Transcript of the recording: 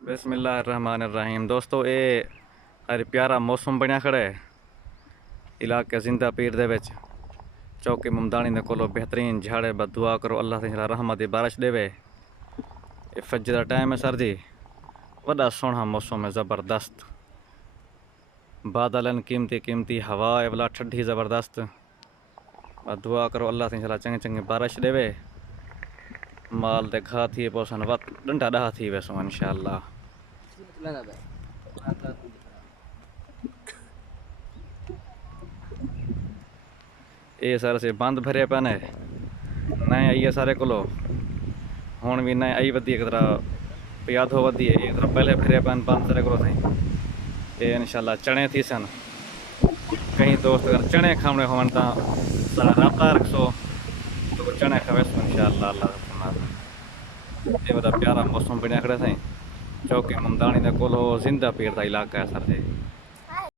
बिस्मिल्लाहिर्रहमानिर्रहीम। दोस्तों ये हर प्यारा मौसम बनया खड़ा है इलाके जिंदा पीर दे विच चौके मुमदानी दे कोलो बेहतरीन झाड़े बद दुआ करो अल्लाह ताला रहमत दी बारिश देवे। ये फजर दा टाइम है सर जी, वड्डा सोहना मौसम है, ज़बरदस्त बादल कीमती कीमती हवा है वाला ठंडी ज़बरदस्त। बद दुआ करो अल्लाह ताला चंगी चंगी बारिश देवे, माल दे घा थी पोसन वक्त डंडा डहा थी वैसो इंशाअल्लाह। ये सारे से बंद भरे पैन है नए आई है सारे कोलो हूँ भी नए आई वधी एक तरह प्यादो वधी है एक तरह पहले भरे पैन बंद सारे को ये इंशाल्लाह चने थी सन। कहीं दोस्त अगर चने खाने हो सारा रबता रखो तो चने खावे सो इंशाल्लाह अल्लाह। ये बड़ा प्यारा मौसम बनया खड़ा साईं चौके मुमदानी दे कोलो जिंदा पीर का इलाका है सर जी।